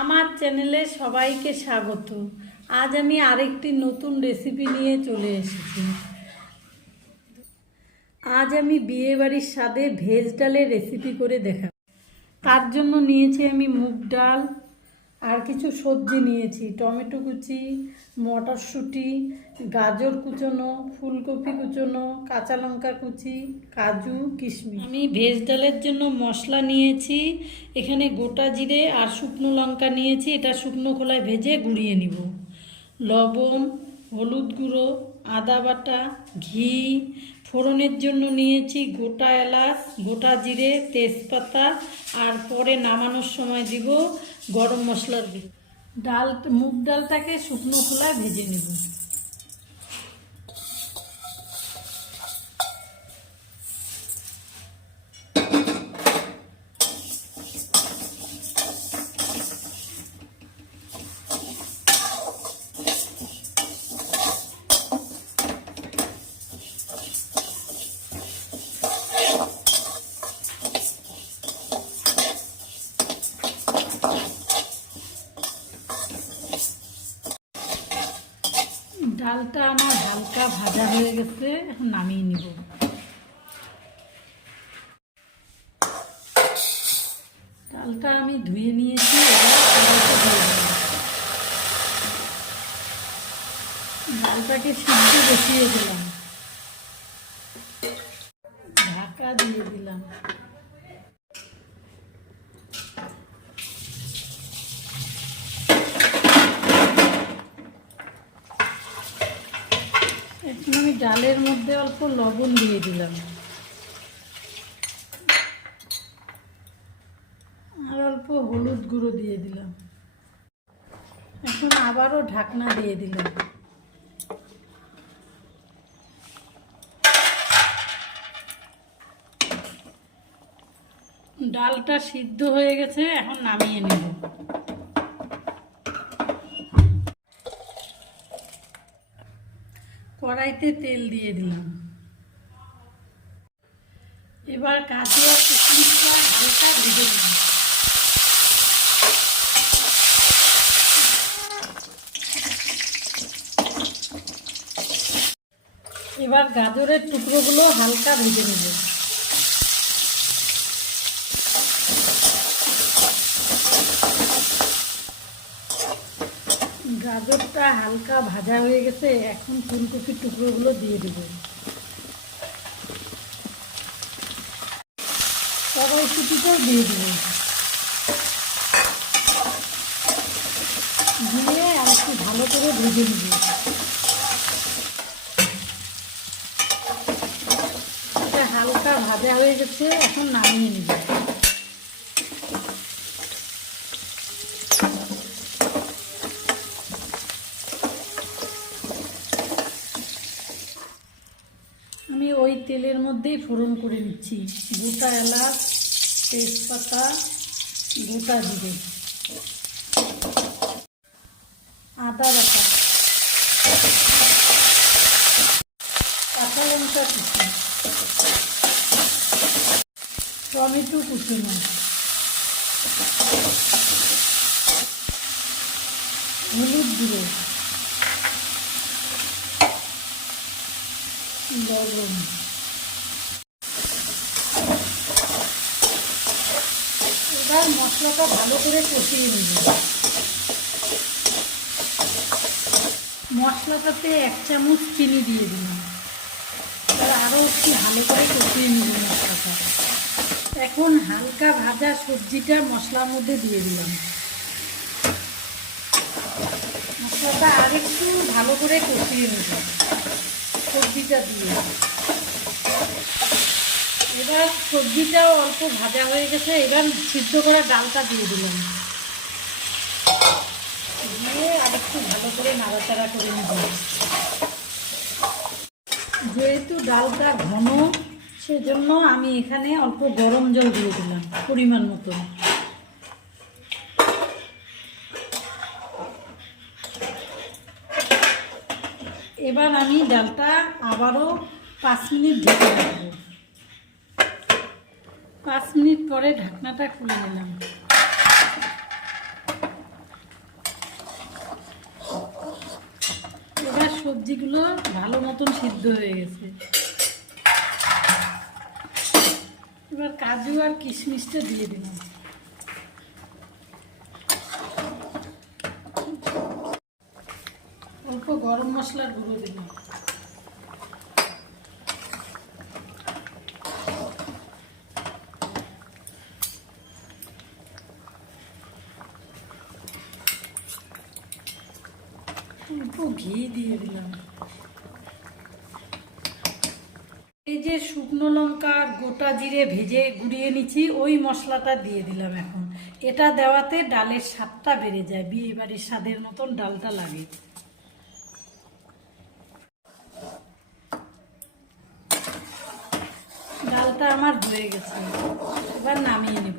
আমার চ্যানেলে সবাইকে স্বাগত। আজ আমি আরেকটি নতুন রেসিপি নিয়ে চলে এসেছি। আজ আমি বিয়েবাড়ির স্বাদে ভেজ ডালের রেসিপি করে দেখাবো। তার জন্য নিয়েছি আমি মুগ ডাল, আর কিছু সবজি নিয়েছি, টমেটো কুচি, মটরশুঁটি, গাজর কুচোনো, ফুলকপি কুচোনো, কাঁচা লঙ্কা কুচি, কাজু, কিশমিশ। আমি ভেজ ডালের জন্য মশলা নিয়েছি, এখানে গোটা জিরে আর শুকনো লঙ্কা নিয়েছি, এটা শুকনো খোলায় ভেজে গুঁড়িয়ে নিব। লবণ, হলুদ গুঁড়ো, আদা বাটা, ঘি, ফোড়নের জন্য নিয়েছি গোটা এলাচ, গোটা জিরে, তেজপাতা, আর পরে নামানোর সময় দিব গরম মশলার গুঁড়ো। মুগ ডালটাকে শুকনো খোলায় ভেজে নেব। ডালটা আমার হালকা ভাজা হয়ে গেছে, এখন নামিয়ে নিব। ডালটা আমি ধুয়ে নিয়েছি, ডালটাকে সিদ্ধ বসিয়ে দিলাম, ঢাকা দিয়ে দিলাম। এখন আমি ডালের মধ্যে অল্প লবণ দিয়ে দিলাম, আর অল্প হলুদ গুঁড়ো দিয়ে দিলাম। এখন আবারও ঢাকনা দিয়ে দিলাম। ডালটা সিদ্ধ হয়ে গেছে, এখন নামিয়ে নেব। কড়াইতে তেল দিয়ে দিলাম। এবার কাজু আর কিশমিশটা হালকা ভেজে নেব। এবার গাজরের টুকরোগুলো হালকা ভেজে নেব। গাজরটা হালকা ভাজা হয়ে গেছে, এখন ফুলকপির টুকরোগুলো দিয়ে দেব। কড়াইশুঁটিটাও দিয়ে দেব, দিয়ে আর একটু ভালো করে ভেজে নেব। এটা হালকা ভাজা হয়ে গেছে, এখন নামিয়ে নেব। আমি ওই তেলের মধ্যেই ফোড়ন করে নিচ্ছি গোটা এলাচ, তেজপাতা, গোটা জিরে, আদা বাটা, কাঁচা লঙ্কা কুচি, টমেটো কুচুনো, হলুদ গুঁড়ো, লবণ। এবার মশলাটা ভালো করে কষিয়ে নেব। মশলাটাতে 1 চামচ চিনি দিয়ে দিলাম, আরও একটু ভালো করে কষিয়ে নেব মশলাটা। এখন হালকা ভাজা সবজিটা মশলার মধ্যে দিয়ে দিলাম। মশলাটা আরেকটু ভালো করে কষিয়ে নেব সবজিটা দিয়ে। এবার সবজিটাও অল্প ভাজা হয়ে গেছে, এবার সিদ্ধ করা ডালটা দিয়ে দিলাম, দিয়ে আরেকটু ভালো করে নাড়াচাড়া করে নেব। যেহেতু ডালটা ঘন, সেজন্য আমি এখানে অল্প গরম জল দিয়ে দিলাম পরিমাণ মতো। এবার আমি ডালটা আবারও 5 মিনিট ঢেকে রাখবো। 5 মিনিট পরে ঢাকনাটা খুলে নিলাম। সবজিগুলো ভালো মতন সিদ্ধ হয়ে গেছে। এবার কাজু আর কিশমিশটা দিয়ে দিলাম। অল্প গরম মশলার গুঁড়ো দিলাম। অল্প ঘি দিয়ে দিলাম। এই যে শুকনো লঙ্কা আর গোটা জিরে ভেজে গুঁড়িয়ে নিচ্ছি, ওই মশলাটা দিয়ে দিলাম এখন। এটা দেওয়াতে ডালের স্বাদটা বেড়ে যায়, বিয়ে বাড়ির স্বাদের মতন ডালটা লাগে। ডালটা আমার হয়ে গেছে, এবার নামিয়ে নেব।